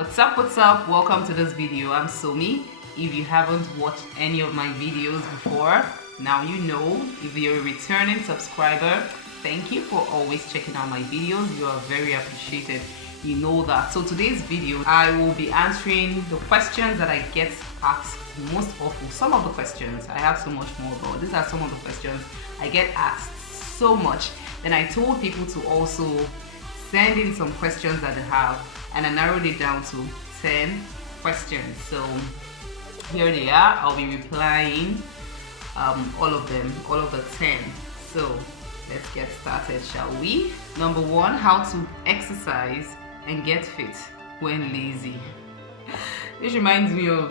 What's up? Welcome to this video. I'm Somi. If you haven't watched any of my videos before, now you know. If you're a returning subscriber, thank you for always checking out my videos. You are very appreciated. You know that. So today's video, I will be answering the questions that I get asked most often. Some of the questions, I have so much more, but these are some of the questions I get asked so much. Then I told people to also send in some questions that they have, and I narrowed it down to 10 questions. So here they are. I'll be replying all of them, all of the 10. So let's get started, shall we? Number one, how to exercise and get fit when lazy. This reminds me of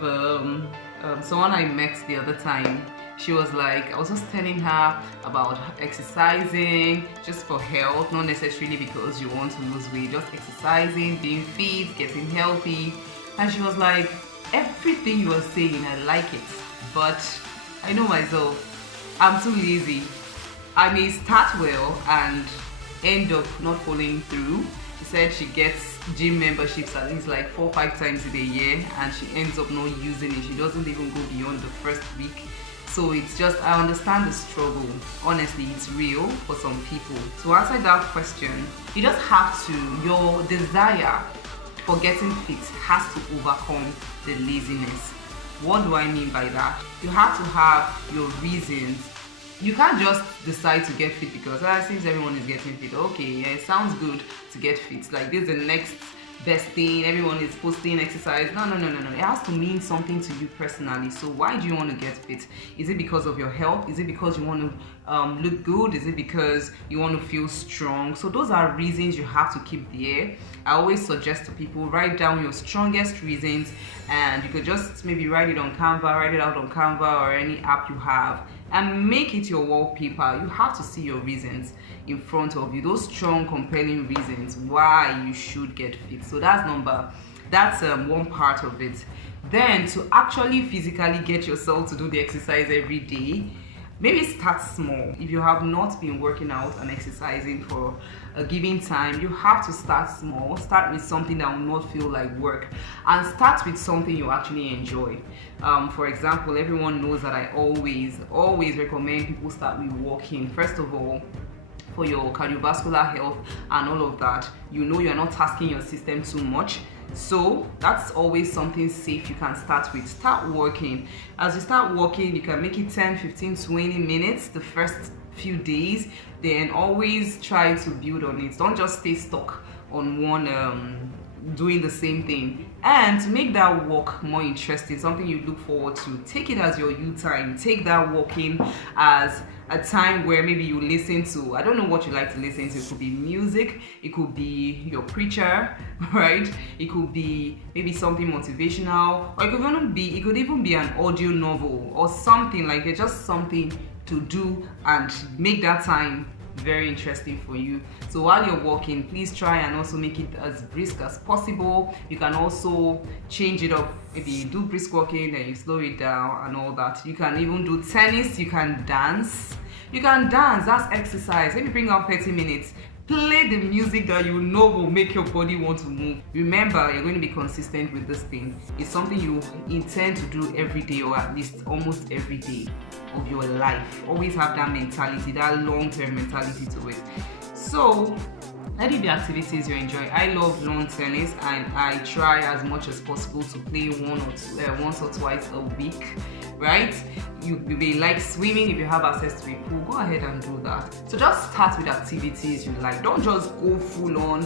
someone I met the other time. She was like, I was just telling her about exercising just for health, not necessarily because you want to lose weight, just exercising, being fit, getting healthy. And she was like, everything you are saying, I like it, but I know myself, I'm too lazy. I may start well and end up not following through. She said she gets gym memberships at least like 4 or 5 times in a year, and she ends up not using it. She doesn't even go beyond the first week. So it's just, I understand the struggle. Honestly, it's real for some people. To answer that question, you just have to, your desire for getting fit has to overcome the laziness. What do I mean by that? You have to have your reasons. You can't just decide to get fit because since everyone is getting fit, okay, yeah, it sounds good to get fit. Like this is the next best thing, everyone is posting exercise. No. It has to mean something to you personally. So why do you want to get fit? Is it because of your health? Is it because you want to look good? Is it because you want to feel strong? So those are reasons you have to keep there. I always suggest to people, write down your strongest reasons, and you could just maybe write it on Canva, write it out on Canva or any app you have, and make it your wallpaper. You have to see your reasons in front of you, those strong, compelling reasons why you should get fit. So that's one part of it. Then to actually physically get yourself to do the exercise every day, maybe start small. If you have not been working out and exercising for a given time, you have to start small. Start with something that will not feel like work, and start with something you actually enjoy. For example, everyone knows that I always recommend people start with walking. First of all, for your cardiovascular health and all of that, you know you're not tasking your system too much. So that's always something safe you can start with. Start walking. As you start walking, you can make it 10, 15, 20 minutes the first few days. Then always try to build on it. Don't just stay stuck on one doing the same thing. And to make that walk more interesting, something you look forward to, take it as your you time. Take that walking as a time where maybe you listen to, I don't know what you like to listen to. It could be music, it could be your preacher, right? It could be maybe something motivational, or it could even be an audio novel or something like it, just something to do and make that time very interesting for you. So while you're walking, please try and also make it as brisk as possible. You can also change it up. Maybe you do brisk walking, then you slow it down and all that. You can even do tennis. You can dance. That's exercise. Maybe bring out 30 minutes. Play the music that you know will make your body want to move. Remember, you're going to be consistent with this thing. It's something you intend to do every day, or at least almost every day of your life. Always have that mentality, that long-term mentality to it. So let it be activities you enjoy. I love lawn tennis, and I try as much as possible to play once or twice a week, right? You may like swimming. If you have access to a pool, go ahead and do that. So just start with activities you like. Don't just go full on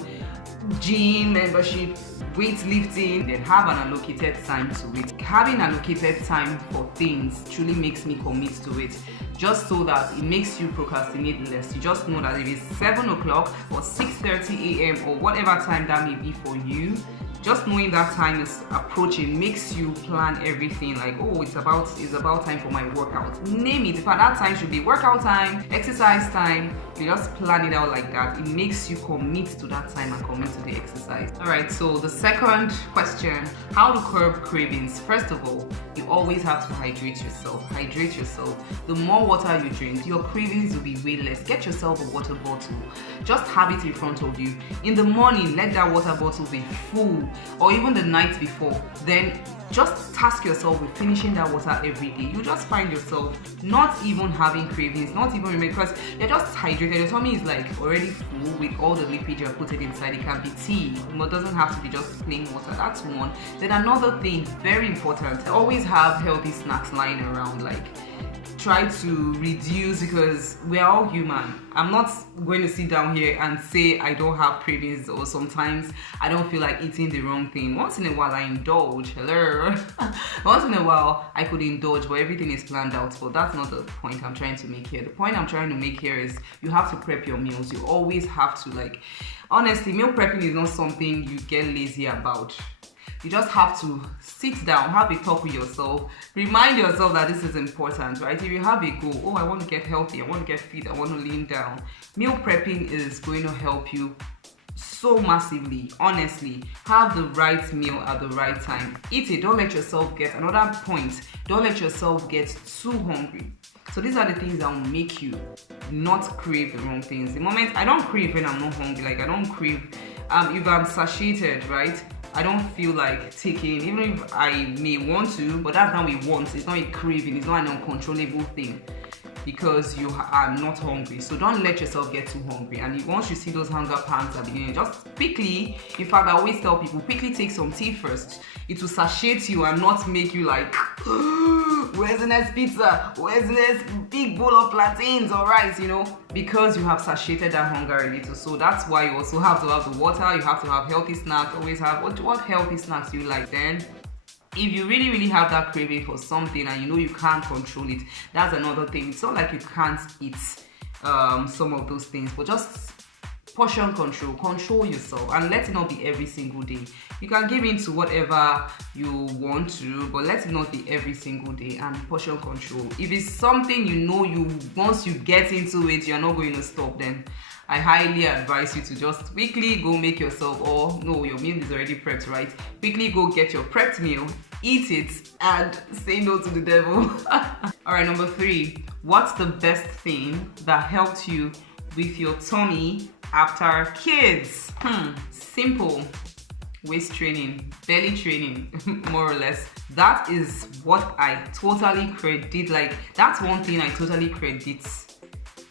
gym membership, weightlifting, then have an allocated time to it. Having allocated time for things truly makes me commit to it, just so that it makes you procrastinate less. You just know that if it's 7 o'clock or 6:30 a.m. or whatever time that may be for you, just knowing that time is approaching makes you plan everything. Like, oh, it's about time for my workout. Name it. If at that time should be workout time, exercise time, You just plan it out like that. It makes you commit to that time and commit to the exercise. All right, so the second question, how to curb cravings. First of all, you always have to hydrate yourself. Hydrate yourself. The more water you drink, your cravings will be way less. Get yourself a water bottle. Just have it in front of you. In the morning, let that water bottle be full, or even the night before. Then just task yourself with finishing that water every day. You just find yourself not even having cravings, not even because you're just hydrated. Your tummy is like already full with all the liquid you're putting inside. It can be tea, but it doesn't have to be just plain water. That's one. Then another thing, very important, always have healthy snacks lying around. Like, try to reduce, because we are all human. I'm not going to sit down here and say I don't have cravings, or sometimes I don't feel like eating the wrong thing. Once in a while I indulge. Hello. Once in a while I could indulge, but everything is planned out. But that's not the point I'm trying to make here. The point I'm trying to make here is you have to prep your meals. You always have to, like, honestly, meal prepping is not something you get lazy about. You just have to sit down, have a talk with yourself, remind yourself that this is important, right? If you have a goal, oh, I want to get healthy, I want to get fit, I want to lean down, meal prepping is going to help you so massively. Honestly, have the right meal at the right time. Eat it. Don't let yourself get, another point, don't let yourself get too hungry. So these are the things that will make you not crave the wrong things. The moment I don't crave when I'm not hungry, like I don't crave if I'm satiated, right? I don't feel like taking, even if I may want to, but that's not what we want. It's not a craving, it's not an uncontrollable thing, because you are not hungry. So don't let yourself get too hungry. And once you see those hunger pangs at the beginning, just quickly, in fact, I always tell people, quickly take some tea first. It will satiate you and not make you like, where's the next pizza? Where's the next big bowl of plantains or rice, you know? Because you have satiated that hunger a little. So that's why you also have to have the water, you have to have healthy snacks, always have, what healthy snacks do you like then? If you really have that craving for something and you know you can't control it, that's another thing. It's not like you can't eat some of those things, but just portion control yourself, and let it not be every single day. You can give in to whatever you want to, but let it not be every single day, and portion control. If it's something you know once you get into it, you're not going to stop, then I highly advise you to just quickly go make yourself, or no, your meal is already prepped, right? Quickly go get your prepped meal, eat it, and say no to the devil. All right, number 3, what's the best thing that helped you with your tummy after kids? Simple. Waist training, belly training, more or less. That is what I totally credit. Like, that's one thing I totally credit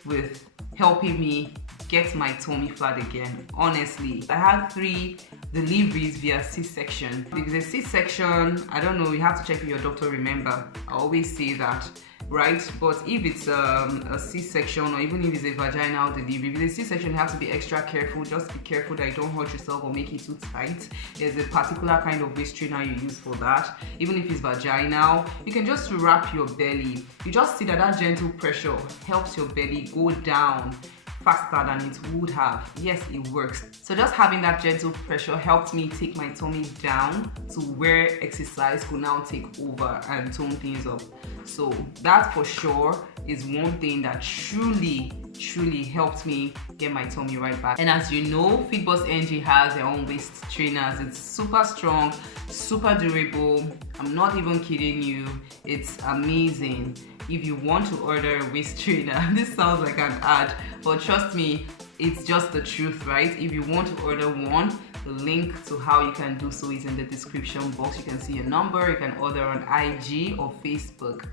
with helping me get my tummy flat again. Honestly, I had 3 deliveries via C-section. Because a C-section, I don't know, you have to check with your doctor, remember. I always say that, right? But if it's a C-section, or even if it's a vaginal delivery, with a C-section you have to be extra careful. Just be careful that you don't hurt yourself or make it too tight. There's a particular kind of waist trainer you use for that. Even if it's vaginal, you can just wrap your belly. You just see that gentle pressure helps your belly go down faster than it would have. Yes, it works. So just having that gentle pressure helped me take my tummy down to where exercise could now take over and tone things up. So that for sure is one thing that truly helped me get my tummy right back. And as you know, FitBoss NG has their own waist trainers. It's super strong, super durable. I'm not even kidding you. It's amazing. If you want to order a waist trainer, this sounds like an ad, but trust me, it's just the truth, right? If you want to order one, the link to how you can do so is in the description box. You can see a number, you can order on IG or Facebook.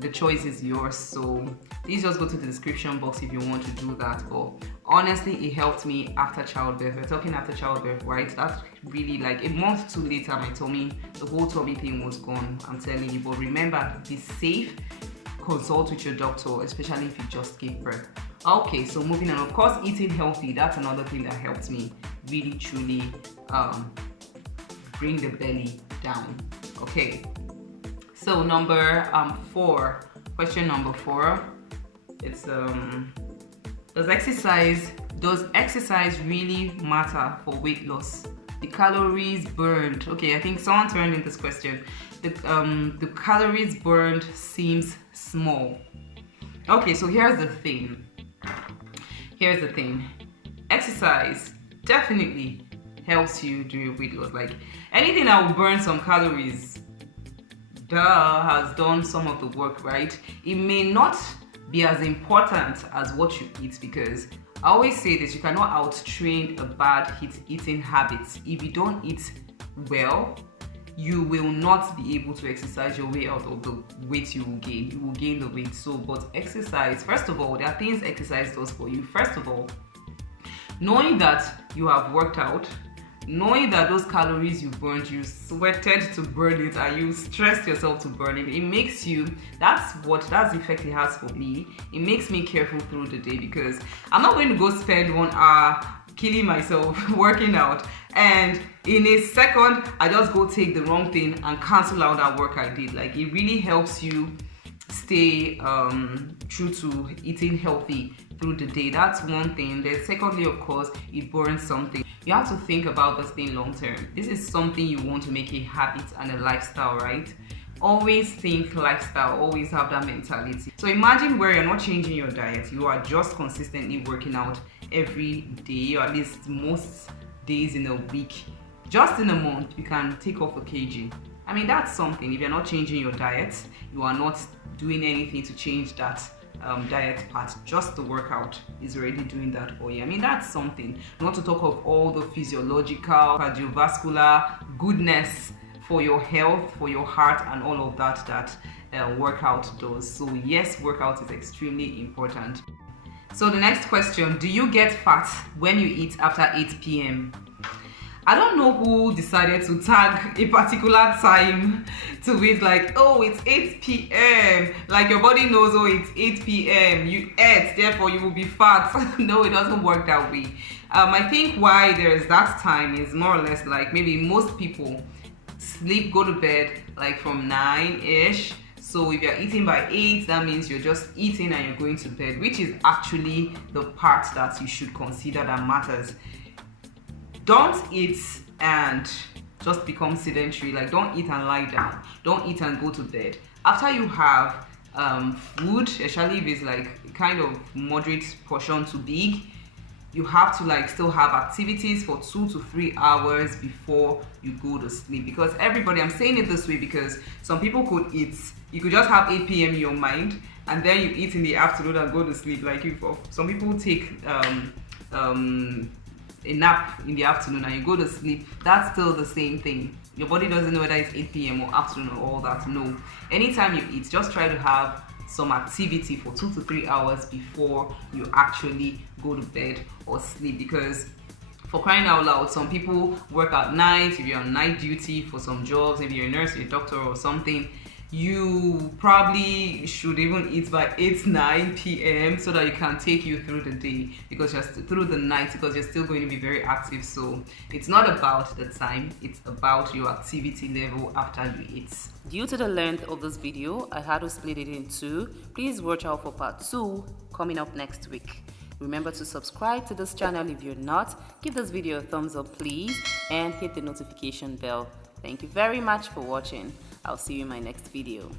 The choice is yours, so please just go to the description box if you want to do that. But honestly, it helped me after childbirth. We're talking after childbirth, right? That's really like a month too later, my tummy, the whole tummy thing was gone, I'm telling you. But remember, be safe, consult with your doctor, especially if you just gave birth. Okay, so moving on, of course, eating healthy, that's another thing that helped me really truly bring the belly down. Okay, so number 4, question number 4, it's does exercise really matter for weight loss? The calories burned. Okay, I think someone turned in this question. The calories burned seems small. Okay, so here's the thing. Here's the thing. Exercise definitely helps you do your weight loss. Like anything that will burn some calories, has done some of the work, right? It may not be as important as what you eat, because I always say this: you cannot out-train a bad eating habit. If you don't eat well, you will not be able to exercise your way out of the weight you will gain. You will gain the weight. So, but exercise, first of all, there are things exercise does for you. First of all, knowing that you have worked out, knowing that those calories you burned, you sweated to burn it and you stressed yourself to burn it, it makes you, that's the effect it has for me. It makes me careful through the day, because I'm not going to go spend 1 hour killing myself working out, and in a second I just go take the wrong thing and cancel out that work I did. Like, it really helps you stay true to eating healthy through the day. That's one thing. Then secondly, of course, it burns something. You have to think about this thing long term. This is something you want to make a habit and a lifestyle, right? Always think lifestyle, always have that mentality. So imagine where you're not changing your diet, you are just consistently working out every day, or at least most days in a week. Just in a month, you can take off a kg. I mean, that's something. If you're not changing your diet, you are not doing anything to change that diet part. Just the workout is already doing that for you. I mean, that's something. Not to talk of all the physiological, cardiovascular goodness for your health, for your heart, and all of that workout does. So yes, workout is extremely important. So the next question: do you get fat when you eat after 8 p.m.? I don't know who decided to tag a particular time to it, like, oh, it's 8 p.m. Like your body knows, oh, it's 8 p.m. You ate, therefore you will be fat. No, it doesn't work that way. I think why there's that time is more or less like maybe most people go to bed like from 9-ish. So if you're eating by 8, that means you're just eating and you're going to bed, which is actually the part that you should consider that matters. Don't eat and just become sedentary. Like, don't eat and lie down. Don't eat and go to bed. After you have food, especially if it's like kind of moderate portion to big, you have to like still have activities for 2 to 3 hours before you go to sleep. Because everybody, I'm saying it this way because some people could eat, you could just have 8 p.m. in your mind and then you eat in the afternoon and go to sleep. Like, if some people take a nap in the afternoon and you go to sleep, that's still the same thing. Your body doesn't know whether it's 8 p.m. or afternoon or all that. No, anytime you eat, just try to have some activity for 2 to 3 hours before you actually go to bed or sleep. Because for crying out loud, some people work at night. If you're on night duty for some jobs, maybe you're a nurse, you're a doctor or something, you probably should even eat by 8-9 p.m. so that you can take you through the day, because you're through the night, because you're still going to be very active. So it's not about the time, it's about your activity level after you eat. Due to the length of this video, I had to split it in two. Please watch out for part 2 coming up next week. Remember to subscribe to this channel if you're not. Give this video a thumbs up please, and hit the notification bell. Thank you very much for watching. I'll see you in my next video.